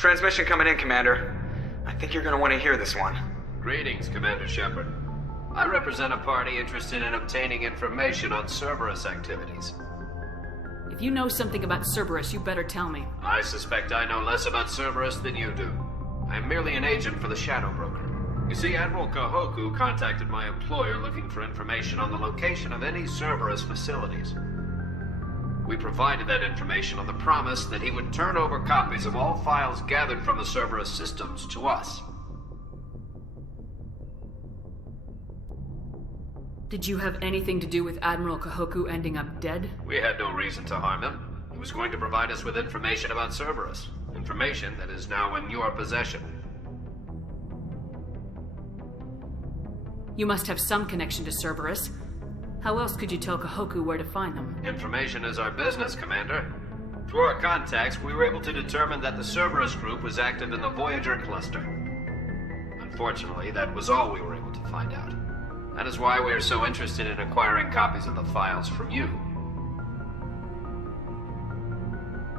Transmission coming in, Commander. I think you're gonna want to hear this one. Greetings, Commander Shepard. I represent a party interested in obtaining information on Cerberus activities. If you know something about Cerberus, you better tell me. I suspect I know less about Cerberus than you do. I am merely an agent for the Shadow Broker. You see, Admiral Kahoku contacted my employer looking for information on the location of any Cerberus facilities. We provided that information on the promise that he would turn over copies of all files gathered from the Cerberus systems to us. Did you have anything to do with Admiral Kahoku ending up dead? We had no reason to harm him. He was going to provide us with information about Cerberus. Information that is now in your possession. You must have some connection to Cerberus. How else could you tell Kahoku where to find them? Information is our business, Commander. Through our contacts, we were able to determine that the Cerberus group was active in the Voyager cluster. Unfortunately, that was all we were able to find out. That is why we are so interested in acquiring copies of the files from you.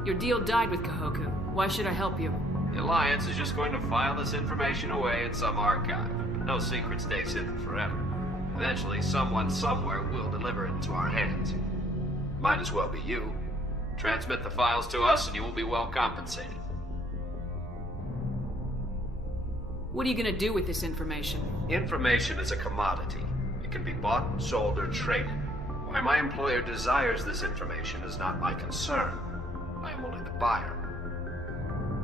Your deal died with Kahoku. Why should I help you? The Alliance is just going to file this information away in some archive. No secret stays hidden forever. Eventually, someone somewhere will deliver it into our hands. Might as well be you. Transmit the files to us and you will be well compensated. What are you gonna do with this information? Information is a commodity. It can be bought, sold, or traded. Why my employer desires this information is not my concern. I am only the buyer.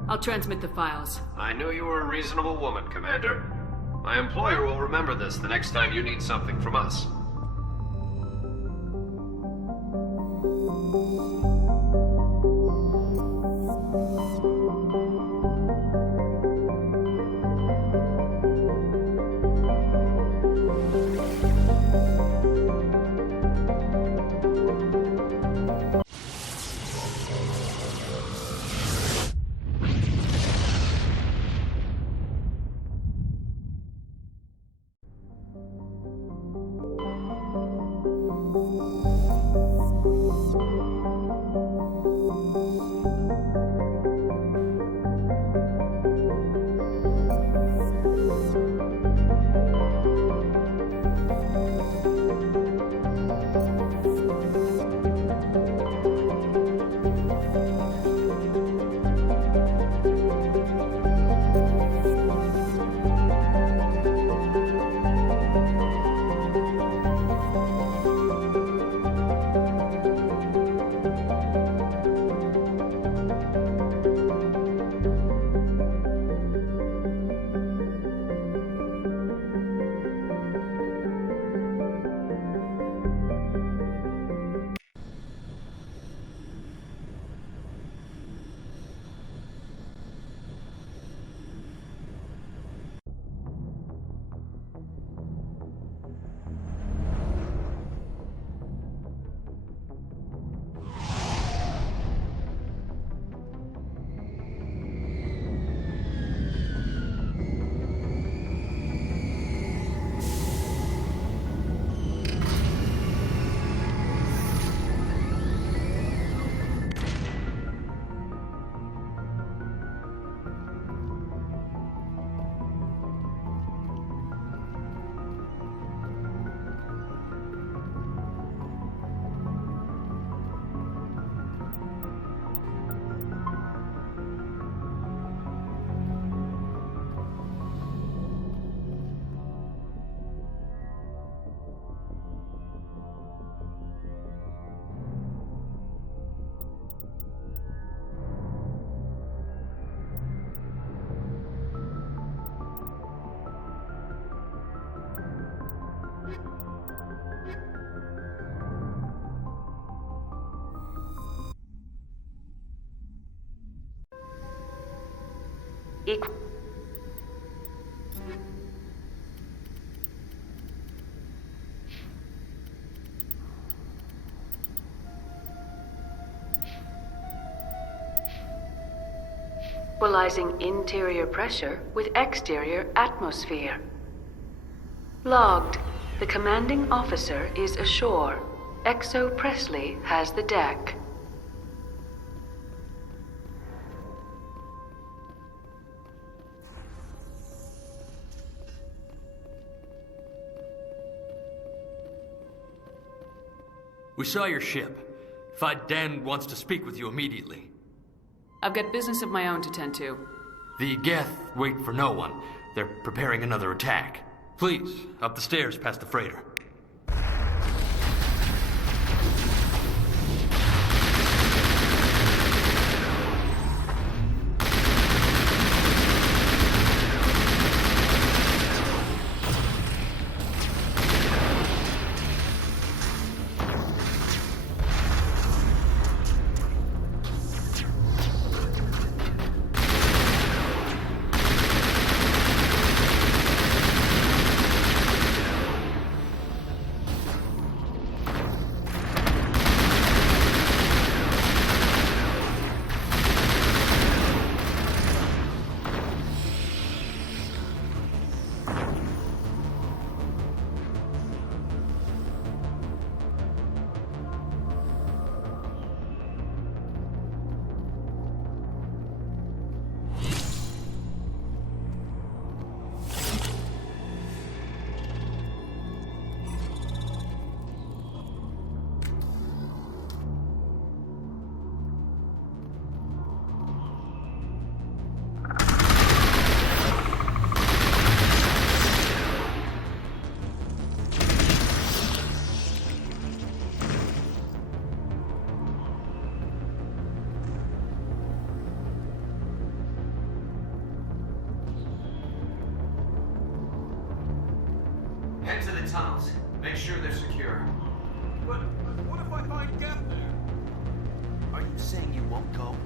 I'll transmit the files. I knew you were a reasonable woman, Commander. My employer will remember this the next time you need something from us. Equalizing interior pressure with exterior atmosphere. Logged. The commanding officer is ashore. Exo Presley has the deck. We saw your ship. Dan wants to speak with you immediately. I've got business of my own to tend to. The Geth wait for no one. They're preparing another attack. Please, up the stairs past the freighter. Head to the tunnels. Make sure they're secure. But what if I find Geth there? Are you saying you won't go?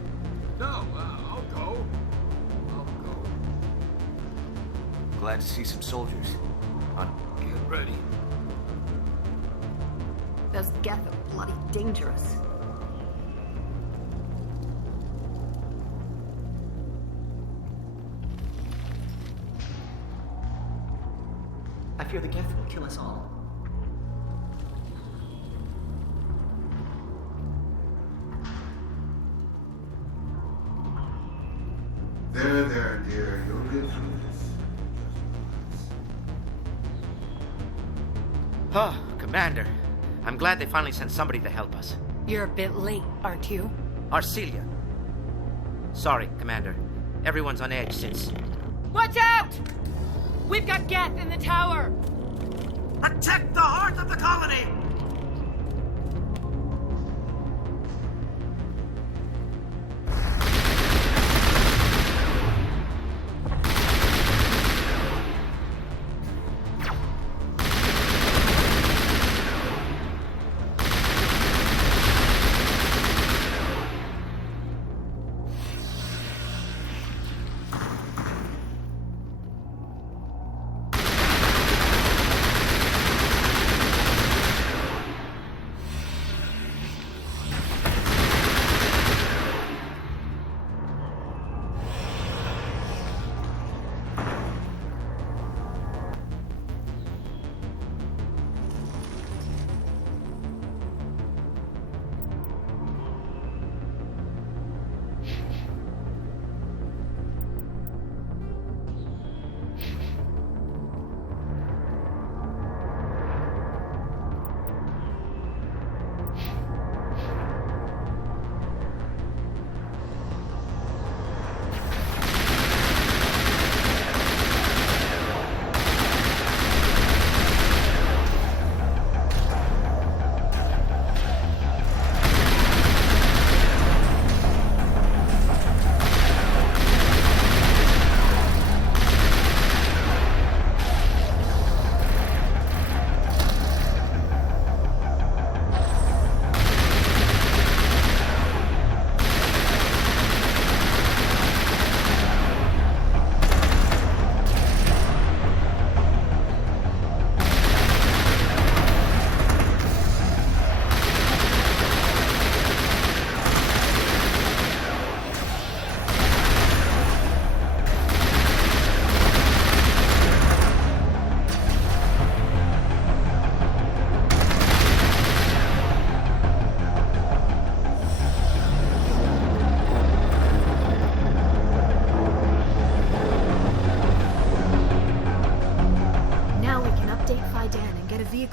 No, I'll go. I'll go. Glad to see some soldiers. Get ready. Those Geth are bloody dangerous. I fear the Geth will kill us all. There, dear. You'll get through this. Oh, Commander. I'm glad they finally sent somebody to help us. You're a bit late, aren't you? Arcelia. Sorry, Commander. Everyone's on edge since... Watch out! We've got Geth in the tower! Protect the heart of the colony!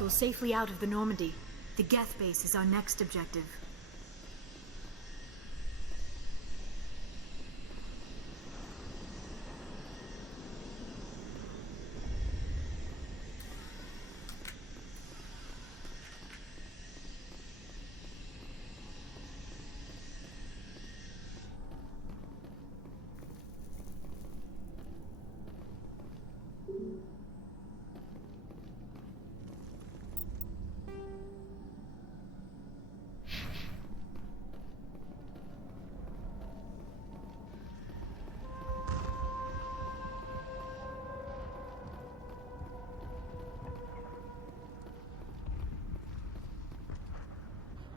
Safely out of the Normandy. The Geth base is our next objective.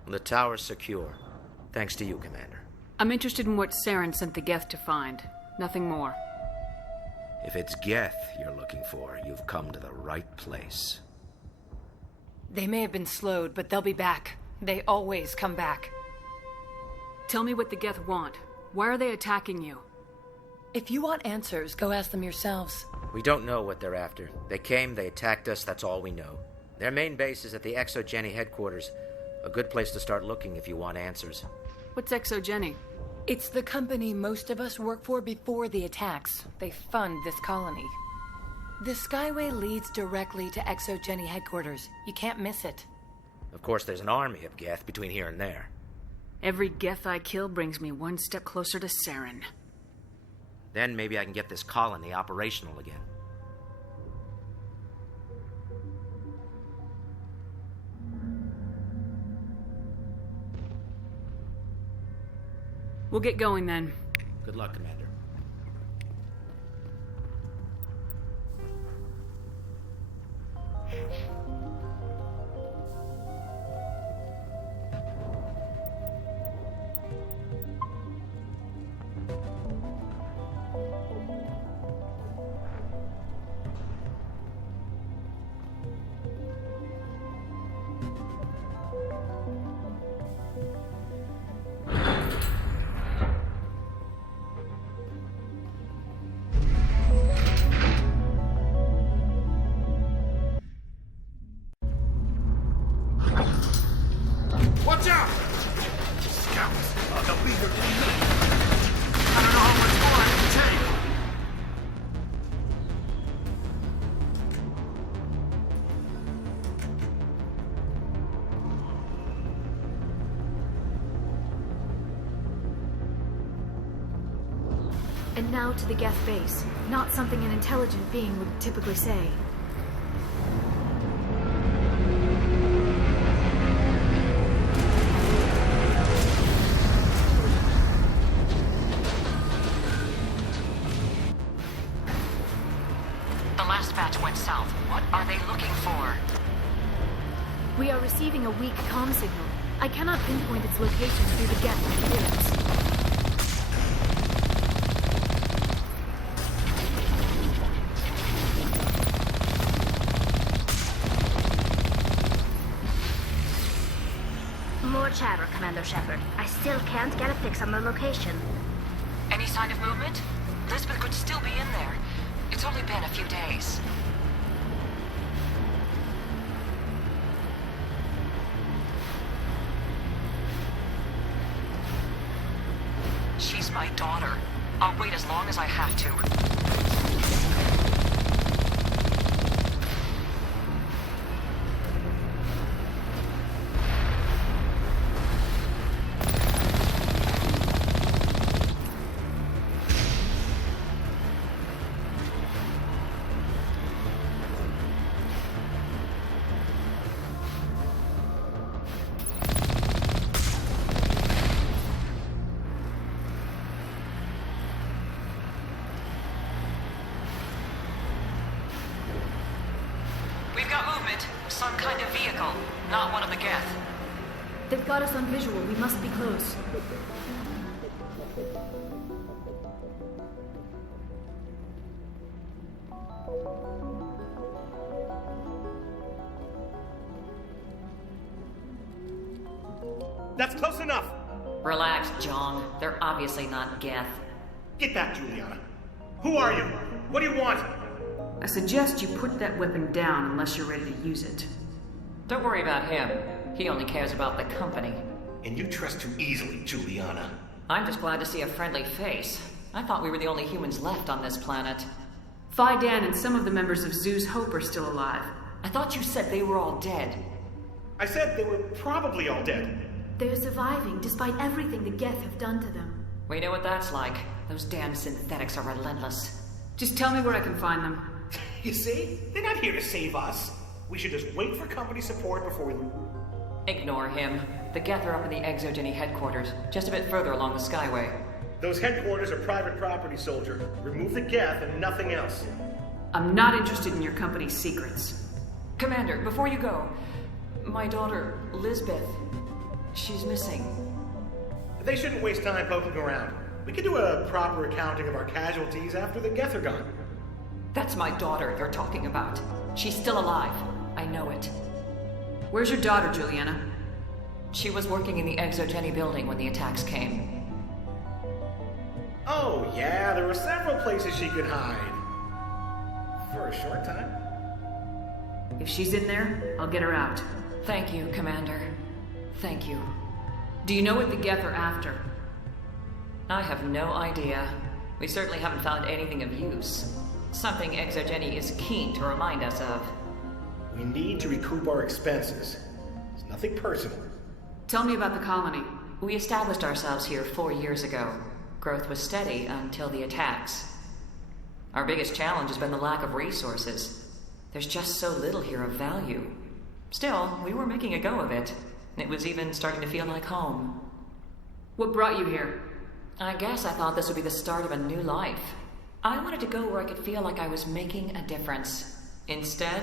The tower's secure. Thanks to you, Commander. I'm interested in what Saren sent the Geth to find. Nothing more. If it's Geth you're looking for, you've come to the right place. They may have been slowed, but they'll be back. They always come back. Tell me what the Geth want. Why are they attacking you? If you want answers, go ask them yourselves. We don't know what they're after. They came, they attacked us, that's all we know. Their main base is at the ExoGeni headquarters. A good place to start looking if you want answers. What's ExoGeni? It's the company most of us work for before the attacks. They fund this colony. The Skyway leads directly to ExoGeni headquarters. You can't miss it. Of course, there's an army of Geth between here and there. Every Geth I kill brings me one step closer to Saren. Then maybe I can get this colony operational again. We'll get going then. Good luck, Commander. Watch out! Scouts are the leader of the I don't know how much more I can take. And now to the Geth base. Not something an intelligent being would typically say. The last batch went south. What are they looking for? We are receiving a weak comm signal. I cannot pinpoint its location through the Geth interference. More chatter, Commander Shepard. I still can't get a fix on the location. Any sign of movement? Lisbeth could still be in there. It's only been a few days. She's my daughter. I'll wait as long as I have to. Some kind of vehicle, not one of the Geth. They've got us on visual. We must be close. That's close enough! Relax, Jong. They're obviously not Geth. Get back, Juliana. Who are you? What do you want? I suggest you put that weapon down unless you're ready to use it. Don't worry about him. He only cares about the company. And you trust too easily, Juliana. I'm just glad to see a friendly face. I thought we were the only humans left on this planet. Phi Dan and some of the members of Zoo's Hope are still alive. I thought you said they were all dead. I said they were probably all dead. They're surviving despite everything the Geth have done to them. We know what that's like. Those damn synthetics are relentless. Just tell me where I can find them. You see? They're not here to save us. We should just wait for company support before we... Ignore him. The Geth are up in the ExoGeni headquarters, just a bit further along the Skyway. Those headquarters are private property, soldier. Remove the Geth and nothing else. I'm not interested in your company's secrets. Commander, before you go, my daughter, Lisbeth, she's missing. They shouldn't waste time poking around. We could do a proper accounting of our casualties after the Geth are gone. That's my daughter you're talking about. She's still alive. I know it. Where's your daughter, Juliana? She was working in the ExoGeni building when the attacks came. Oh, yeah, there were several places she could hide. For a short time. If she's in there, I'll get her out. Thank you, Commander. Thank you. Do you know what the Geth are after? I have no idea. We certainly haven't found anything of use. Something ExoGeni is keen to remind us of. We need to recoup our expenses. It's nothing personal. Tell me about the colony. We established ourselves here 4 years ago. Growth was steady until the attacks. Our biggest challenge has been the lack of resources. There's just so little here of value. Still, we were making a go of it. It was even starting to feel like home. What brought you here? I guess I thought this would be the start of a new life. I wanted to go where I could feel like I was making a difference. Instead,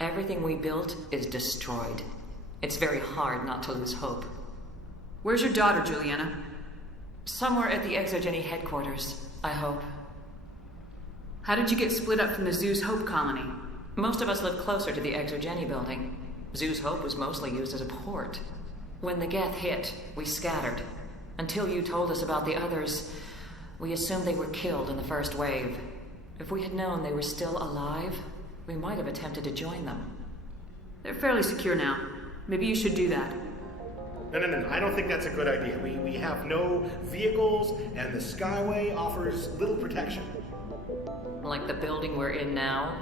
everything we built is destroyed. It's very hard not to lose hope. Where's your daughter, Juliana? Somewhere at the ExoGeni headquarters, I hope. How did you get split up from the Zoo's Hope colony? Most of us lived closer to the ExoGeni building. Zoo's Hope was mostly used as a port. When the Geth hit, we scattered. Until you told us about the others, we assumed they were killed in the first wave. If we had known they were still alive, we might have attempted to join them. They're fairly secure now. Maybe you should do that. No. I don't think that's a good idea. We have no vehicles, and the Skyway offers little protection. Like the building we're in now?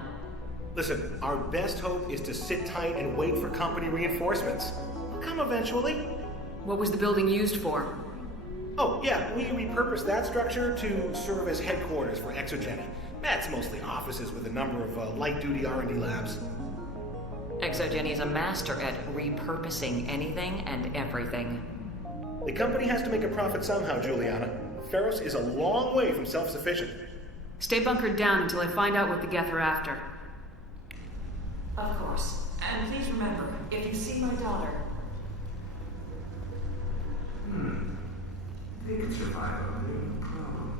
Listen, our best hope is to sit tight and wait for company reinforcements. They'll come eventually. What was the building used for? Oh, yeah, we repurposed that structure to serve as headquarters for ExoGeni. That's mostly offices with a number of light-duty R&D labs. ExoGeni is a master at repurposing anything and everything. The company has to make a profit somehow, Juliana. Feros is a long way from self-sufficient. Stay bunkered down until I find out what the Geth are after. Of course. And please remember, if you see my daughter... They can survive on their own problem.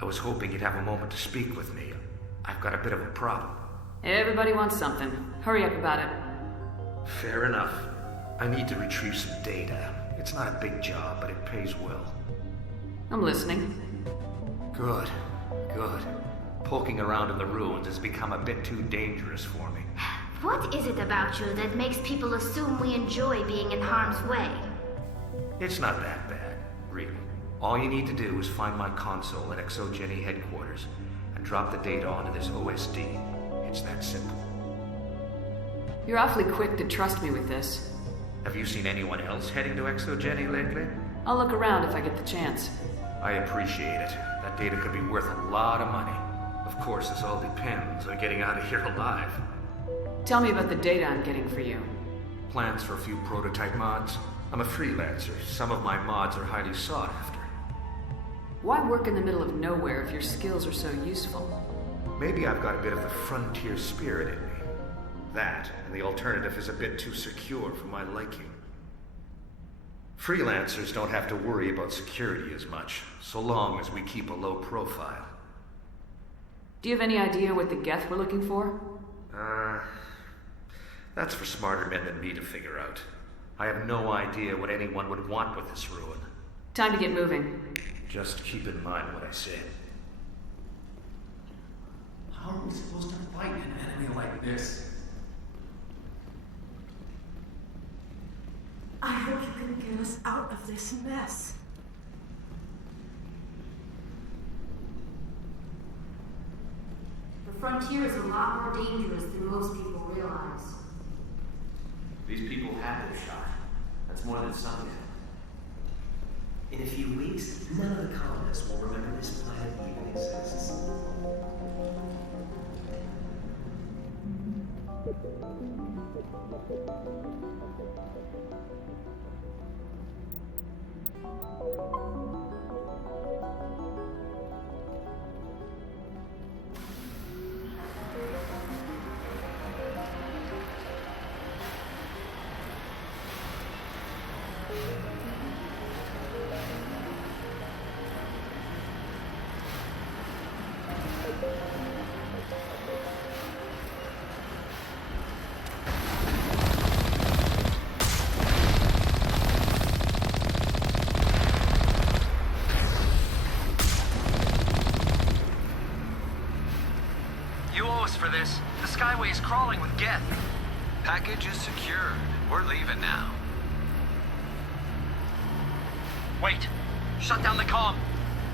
I was hoping you'd have a moment to speak with me. I've got a bit of a problem. Everybody wants something. Hurry up about it. Fair enough. I need to retrieve some data. It's not a big job, but it pays well. I'm listening. Good. Poking around in the ruins has become a bit too dangerous for me. What is it about you that makes people assume we enjoy being in harm's way? It's not that bad, really. All you need to do is find my console at ExoGeni headquarters and drop the data onto this OSD. It's that simple. You're awfully quick to trust me with this. Have you seen anyone else heading to ExoGeni lately? I'll look around if I get the chance. I appreciate it. That data could be worth a lot of money. Of course, this all depends on getting out of here alive. Tell me about the data I'm getting for you. Plans for a few prototype mods. I'm a freelancer. Some of my mods are highly sought after. Why work in the middle of nowhere if your skills are so useful? Maybe I've got a bit of the frontier spirit in me. That, and the alternative is a bit too secure for my liking. Freelancers don't have to worry about security as much, so long as we keep a low profile. Do you have any idea what the Geth were looking for? That's for smarter men than me to figure out. I have no idea what anyone would want with this ruin. Time to get moving. Just keep in mind what I said. How are we supposed to fight an enemy like this? I hope you can get us out of this mess. The frontier is a lot more dangerous than most people realize. These people have their shot. That's more than some get. In a few weeks, none of the colonists will remember this planet even exists. For this. The Skyway is crawling with Geth. Package is secured. We're leaving now. Wait! Shut down the comm!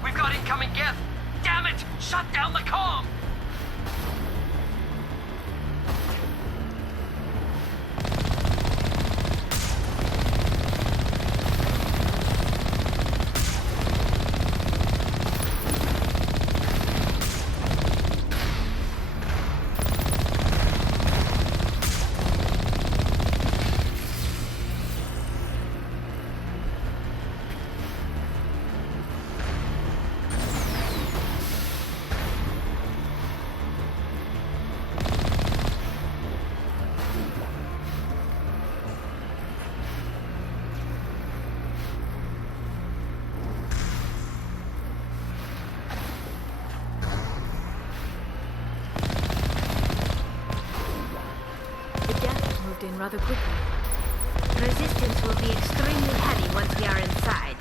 We've got incoming Geth! Damn it! Shut down the comm! Rather quickly. Resistance will be extremely heavy once we are inside.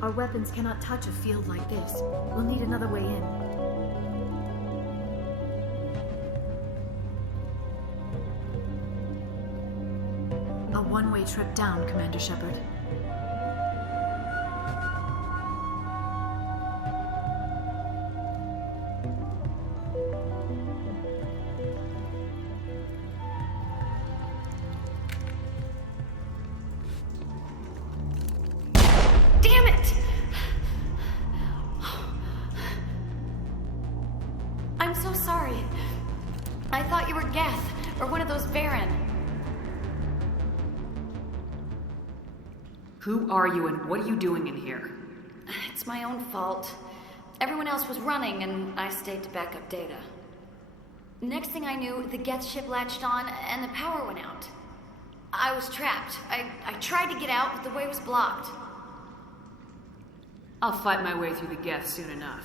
Our weapons cannot touch a field like this. We'll need another way in. A one-way trip down, Commander Shepard. Who are you and what are you doing in here? It's my own fault. Everyone else was running and I stayed to back up data. Next thing I knew, the Geth ship latched on and the power went out. I was trapped. I tried to get out, but the way was blocked. I'll fight my way through the Geth soon enough.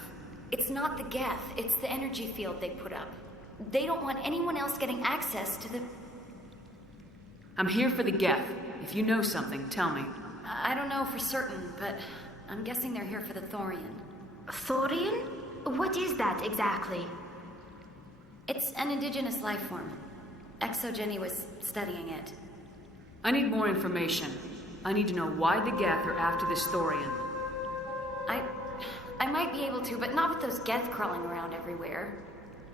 It's not the Geth, it's the energy field they put up. They don't want anyone else getting access to the... I'm here for the Geth. If you know something, tell me. I don't know for certain, but I'm guessing they're here for the Thorian. Thorian? What is that exactly? It's an indigenous life form. ExoGeni was studying it. I need more information. I need to know why the Geth are after this Thorian. I might be able to, but not with those Geth crawling around everywhere.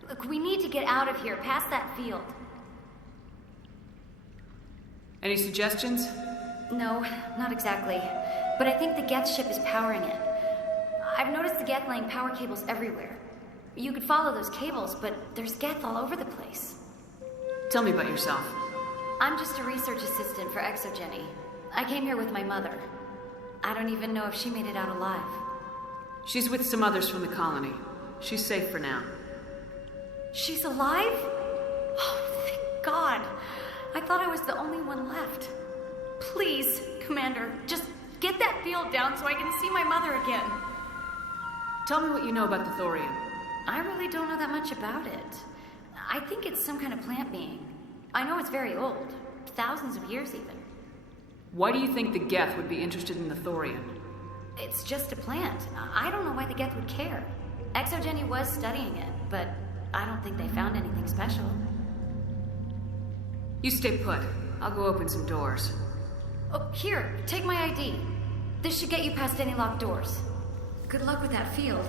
Look, we need to get out of here, past that field. Any suggestions? No, not exactly. But I think the Geth ship is powering it. I've noticed the Geth laying power cables everywhere. You could follow those cables, but there's Geth all over the place. Tell me about yourself. I'm just a research assistant for ExoGeni. I came here with my mother. I don't even know if she made it out alive. She's with some others from the colony. She's safe for now. She's alive? Oh, thank God. I thought I was the only one left. Please, Commander, just get that field down so I can see my mother again. Tell me what you know about the Thorian. I really don't know that much about it. I think it's some kind of plant being. I know it's very old. Thousands of years, even. Why do you think the Geth would be interested in the Thorian? It's just a plant. I don't know why the Geth would care. ExoGeni was studying it, but I don't think they found anything special. You stay put. I'll go open some doors. Oh, here, take my ID. This should get you past any locked doors. Good luck with that field.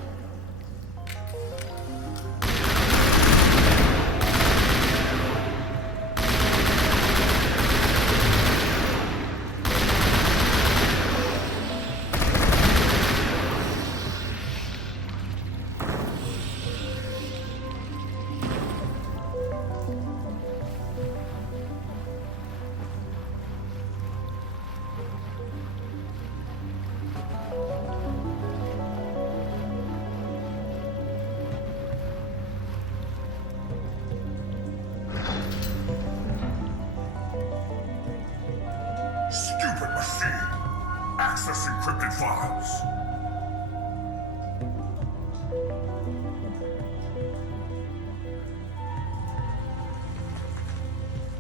Stupid machine! Access encrypted files!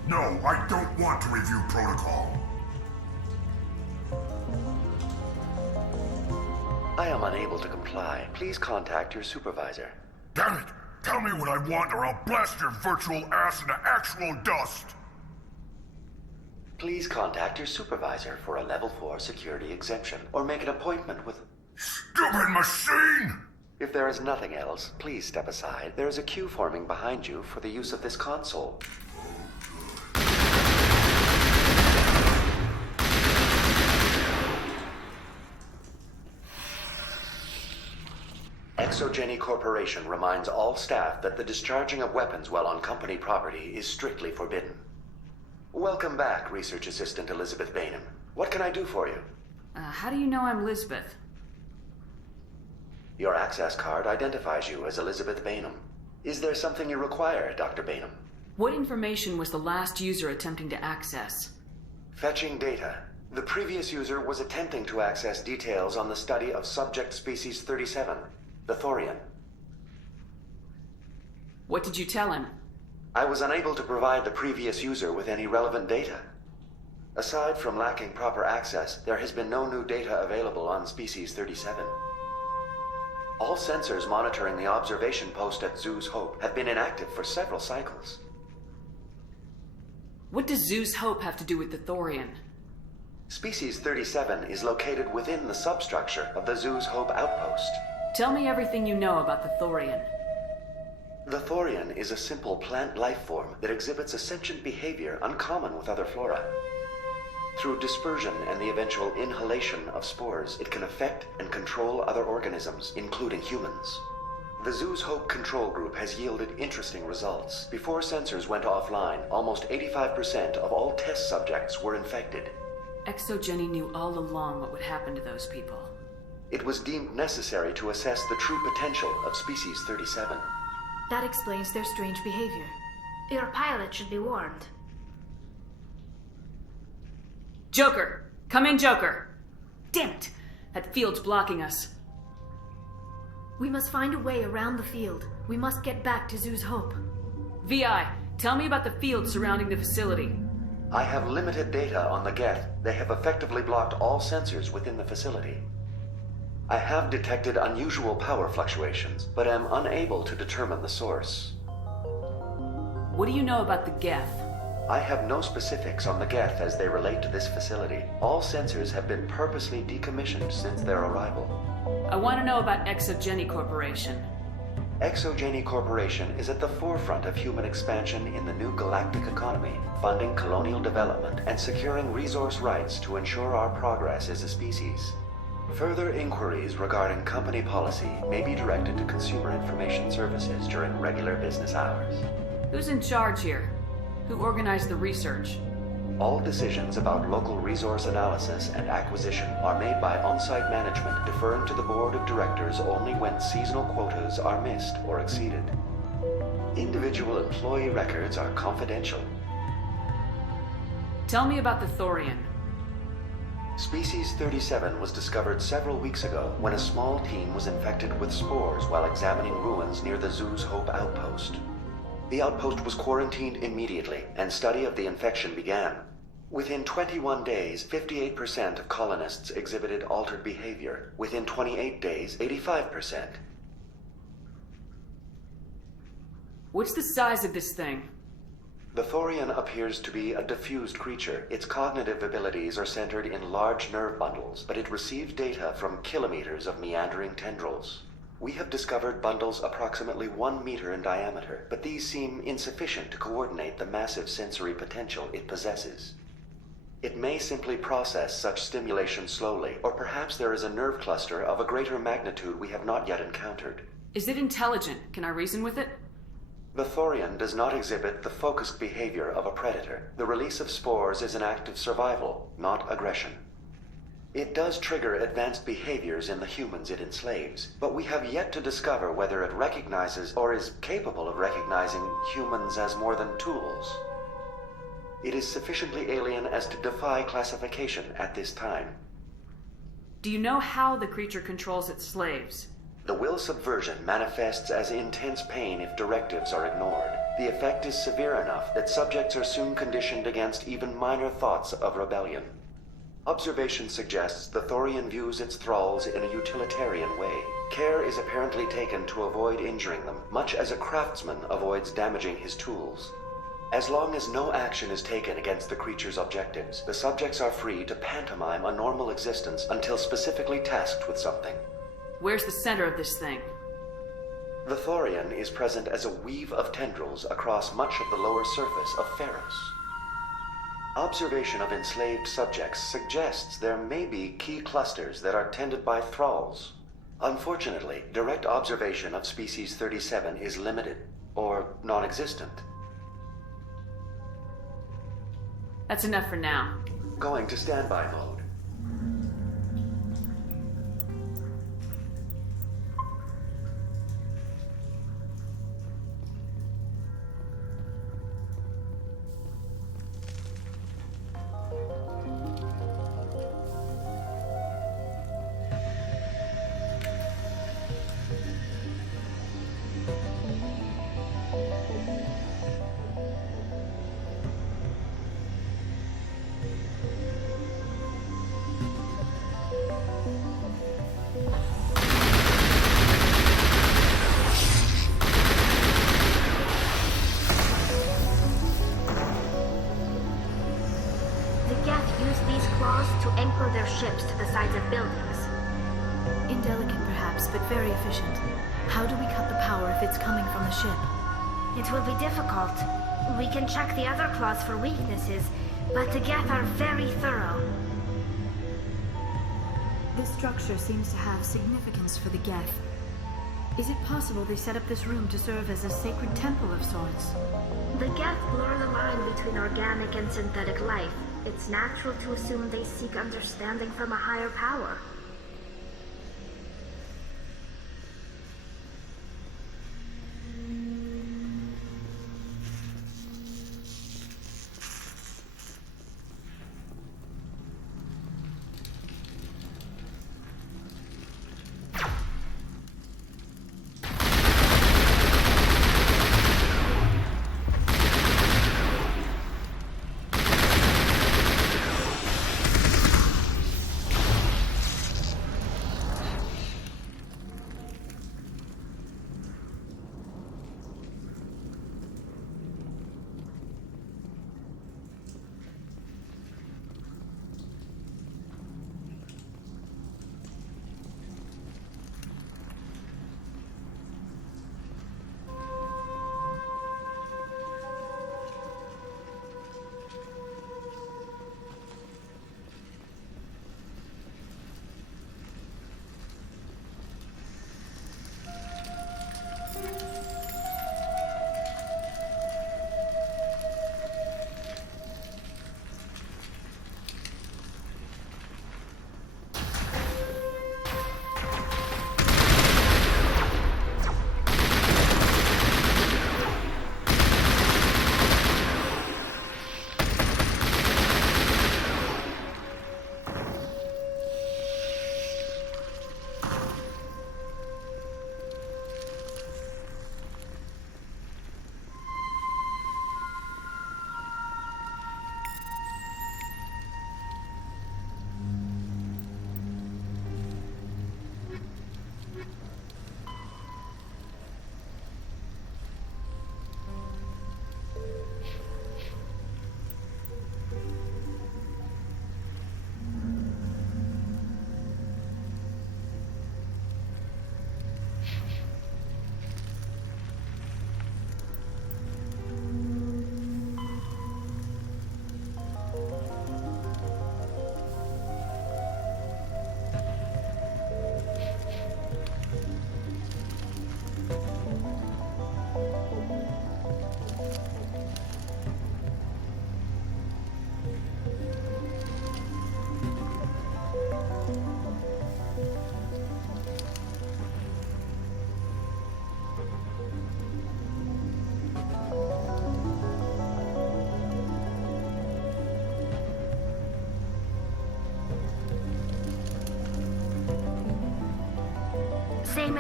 No, I don't want to review protocol. I am unable to comply. Please contact your supervisor. Damn it! Tell me what I want or I'll blast your virtual ass into actual dust! Please contact your supervisor for a Level 4 security exemption, or make an appointment with... Stupid machine! If there is nothing else, please step aside. There is a queue forming behind you for the use of this console. ExoGeni Corporation reminds all staff that the discharging of weapons while on company property is strictly forbidden. Welcome back, Research Assistant Elizabeth Bainham. What can I do for you? How do you know I'm Lisbeth? Your access card identifies you as Elizabeth Bainham. Is there something you require, Dr. Bainham? What information was the last user attempting to access? Fetching data. The previous user was attempting to access details on the study of subject species 37, the Thorian. What did you tell him? I was unable to provide the previous user with any relevant data. Aside from lacking proper access, there has been no new data available on Species 37. All sensors monitoring the observation post at Zoo's Hope have been inactive for several cycles. What does Zoo's Hope have to do with the Thorian? Species 37 is located within the substructure of the Zoo's Hope outpost. Tell me everything you know about the Thorian. The Thorian is a simple plant life form that exhibits a sentient behavior uncommon with other flora. Through dispersion and the eventual inhalation of spores, it can affect and control other organisms, including humans. The Zoo's Hope control group has yielded interesting results. Before sensors went offline, almost 85% of all test subjects were infected. ExoGeni knew all along what would happen to those people. It was deemed necessary to assess the true potential of Species 37. That explains their strange behavior. Your pilot should be warned. Joker! Come in, Joker! Damn it! That field's blocking us. We must find a way around the field. We must get back to Zoo's Hope. VI, tell me about the field surrounding the facility. I have limited data on the Geth. They have effectively blocked all sensors within the facility. I have detected unusual power fluctuations, but am unable to determine the source. What do you know about the Geth? I have no specifics on the Geth as they relate to this facility. All sensors have been purposely decommissioned since their arrival. I want to know about ExoGeni Corporation. ExoGeni Corporation is at the forefront of human expansion in the new galactic economy, funding colonial development and securing resource rights to ensure our progress as a species. Further inquiries regarding company policy may be directed to Consumer Information Services during regular business hours. Who's in charge here? Who organized the research? All decisions about local resource analysis and acquisition are made by on-site management, deferring to the board of directors only when seasonal quotas are missed or exceeded. Individual employee records are confidential. Tell me about the Thorian. Species 37 was discovered several weeks ago when a small team was infected with spores while examining ruins near the Zoo's Hope outpost. The outpost was quarantined immediately, and study of the infection began. Within 21 days, 58% of colonists exhibited altered behavior. Within 28 days, 85%. What's the size of this thing? The Thorian appears to be a diffused creature. Its cognitive abilities are centered in large nerve bundles, but it receives data from kilometers of meandering tendrils. We have discovered bundles approximately 1 meter in diameter, but these seem insufficient to coordinate the massive sensory potential it possesses. It may simply process such stimulation slowly, or perhaps there is a nerve cluster of a greater magnitude we have not yet encountered. Is it intelligent? Can I reason with it? The Thorian does not exhibit the focused behavior of a predator. The release of spores is an act of survival, not aggression. It does trigger advanced behaviors in the humans it enslaves, but we have yet to discover whether it recognizes or is capable of recognizing humans as more than tools. It is sufficiently alien as to defy classification at this time. Do you know how the creature controls its slaves? The will subversion manifests as intense pain if directives are ignored. The effect is severe enough that subjects are soon conditioned against even minor thoughts of rebellion. Observation suggests the Thorian views its thralls in a utilitarian way. Care is apparently taken to avoid injuring them, much as a craftsman avoids damaging his tools. As long as no action is taken against the creature's objectives, the subjects are free to pantomime a normal existence until specifically tasked with something. Where's the center of this thing? The Thorian is present as a weave of tendrils across much of the lower surface of Pharos. Observation of enslaved subjects suggests there may be key clusters that are tended by thralls. Unfortunately, direct observation of species 37 is limited, or non-existent. That's enough for now. Going to standby mode. Ships to the sides of buildings. Indelicate perhaps, but very efficient. How do we cut the power if it's coming from the ship? It will be difficult. We can check the other claws for weaknesses, but the Geth are very thorough. This structure seems to have significance for the Geth. Is it possible they set up this room to serve as a sacred temple of sorts? The Geth blur the line between organic and synthetic life. It's natural to assume they seek understanding from a higher power.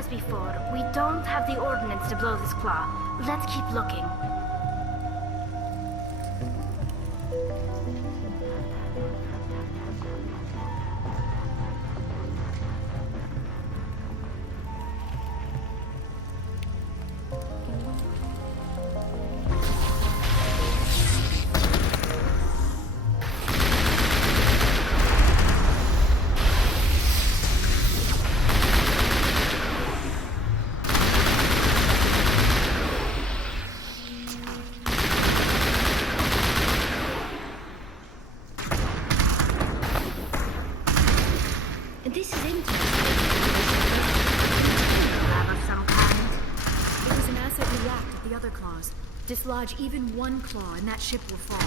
as before, we don't have the ordnance to blow this claw. Let's keep looking. This is interesting. Lab of some kind. It was an acid react at the other claws. Dislodge even one claw and that ship will fall.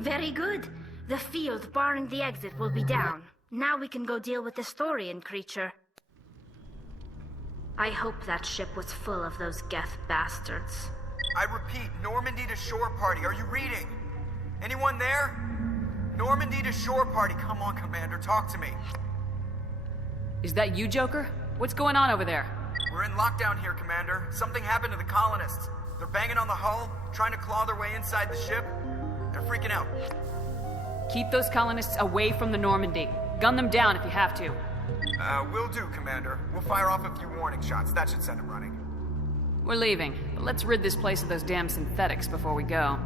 Very good. The field barring the exit will be down. Now we can go deal with the Thorian creature. I hope that ship was full of those Geth bastards. I repeat, Normandy to shore party. Are you reading? Anyone there? Normandy to shore party. Come on, Commander, talk to me. Is that you, Joker? What's going on over there? We're in lockdown here, Commander. Something happened to the colonists. They're banging on the hull, trying to claw their way inside the ship. They're freaking out. Keep those colonists away from the Normandy. Gun them down if you have to. Will do, Commander. We'll fire off a few warning shots. That should send them running. We're leaving, but let's rid this place of those damn synthetics before we go.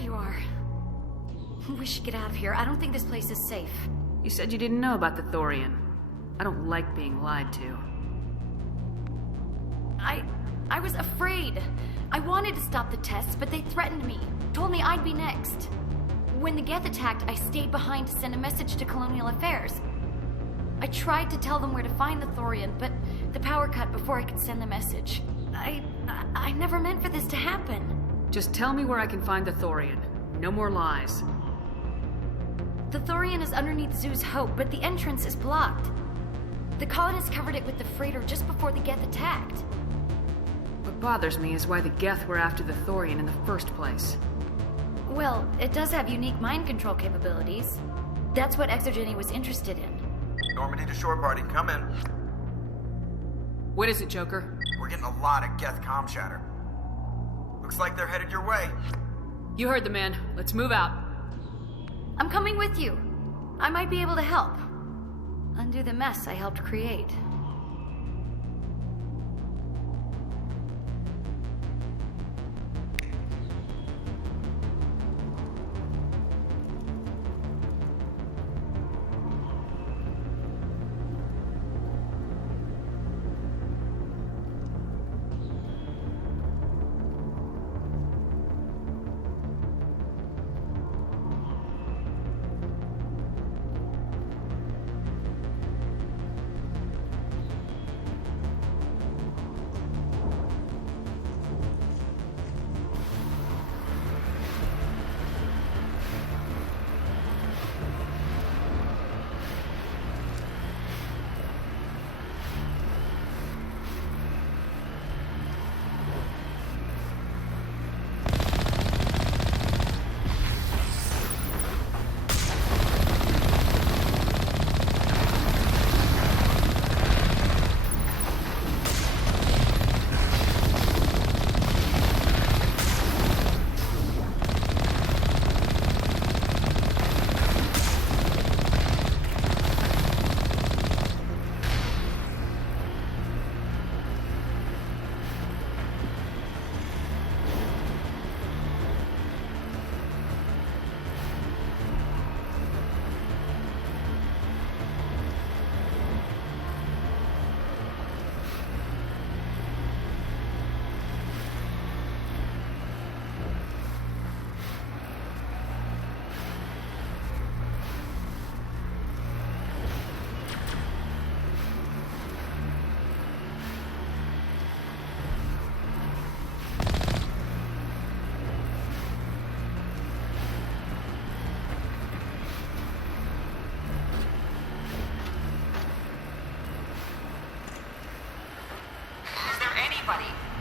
you are. We should get out of here. I don't think this place is safe. You said you didn't know about the Thorian. I don't like being lied to. I was afraid. I wanted to stop the tests, but they threatened me. Told me I'd be next. When the Geth attacked, I stayed behind to send a message to Colonial Affairs. I tried to tell them where to find the Thorian, but the power cut before I could send the message. I never meant for this to happen. Just tell me where I can find the Thorian. No more lies. The Thorian is underneath Zoo's Hope, but the entrance is blocked. The colonists covered it with the freighter just before the Geth attacked. What bothers me is why the Geth were after the Thorian in the first place. Well, it does have unique mind control capabilities. That's what ExoGeni was interested in. Normandy to shore party, come in. What is it, Joker? We're getting a lot of Geth comm chatter. Looks like they're headed your way. You heard the man. Let's move out. I'm coming with you. I might be able to help. Undo the mess I helped create.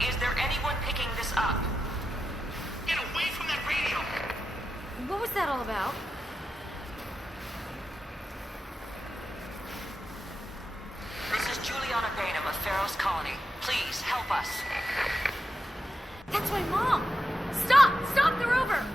Is there anyone picking this up? Get away from that radio! What was that all about? This is Juliana Bainham of Pharaoh's Colony. Please, help us. That's my mom! Stop! Stop the rover!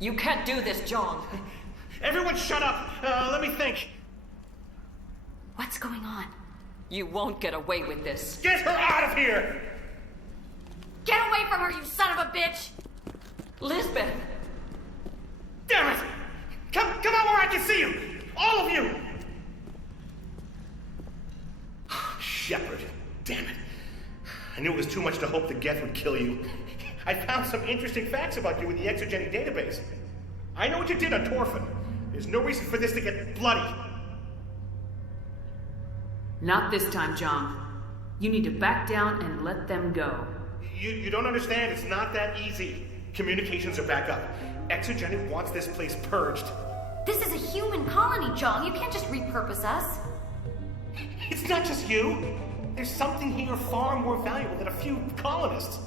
You can't do this, John. Everyone shut up! Let me think. What's going on? You won't get away with this. Get her out of here! Get away from her, you son of a bitch! Lisbeth! Damn it! Come out where I can see you! All of you! Shepard, damn it. I knew it was too much to hope the Geth would kill you. I found some interesting facts about you in the ExoGeni database. I know what you did on Torfin. There's no reason for this to get bloody. Not this time, John. You need to back down and let them go. You don't understand. It's not that easy. Communications are back up. ExoGeni wants this place purged. This is a human colony, John. You can't just repurpose us. It's not just you. There's something here far more valuable than a few colonists.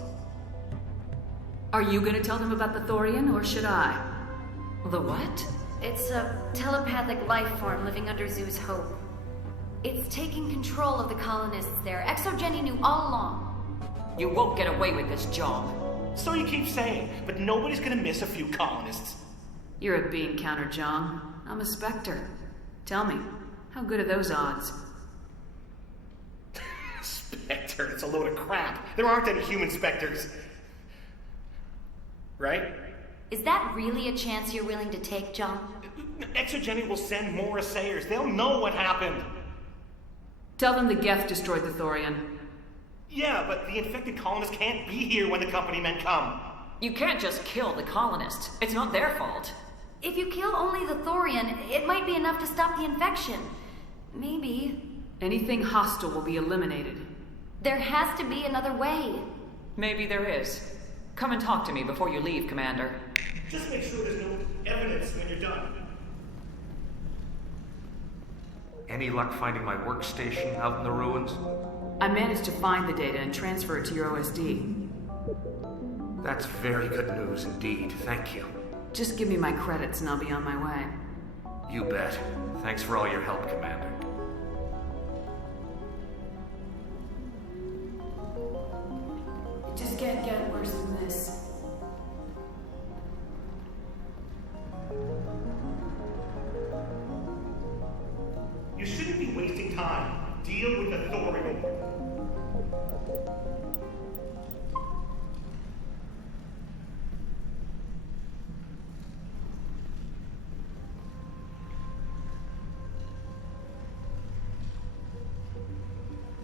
Are you gonna tell them about the Thorian, or should I? The what? It's a telepathic life form living under Zoo's Hope. It's taking control of the colonists there. Exogeny knew all along. You won't get away with this job. So you keep saying, but nobody's gonna miss a few colonists. You're a bean counter, John. I'm a Spectre. Tell me, how good are those odds? Spectre, it's a load of crap. There aren't any human Spectres. Right? Is that really a chance you're willing to take, John? Exogeny will send more assayers. They'll know what happened. Tell them the Geth destroyed the Thorian. Yeah, but the infected colonists can't be here when the company men come. You can't just kill the colonists. It's not their fault. If you kill only the Thorian, it might be enough to stop the infection. Maybe. Anything hostile will be eliminated. There has to be another way. Maybe there is. Come and talk to me before you leave, Commander. Just make sure there's no evidence when you're done. Any luck finding my workstation out in the ruins? I managed to find the data and transfer it to your OSD. That's very good news indeed. Thank you. Just give me my credits and I'll be on my way. You bet. Thanks for all your help, Commander. It just can't get worse than this. You shouldn't be wasting time. Deal with the Thorian.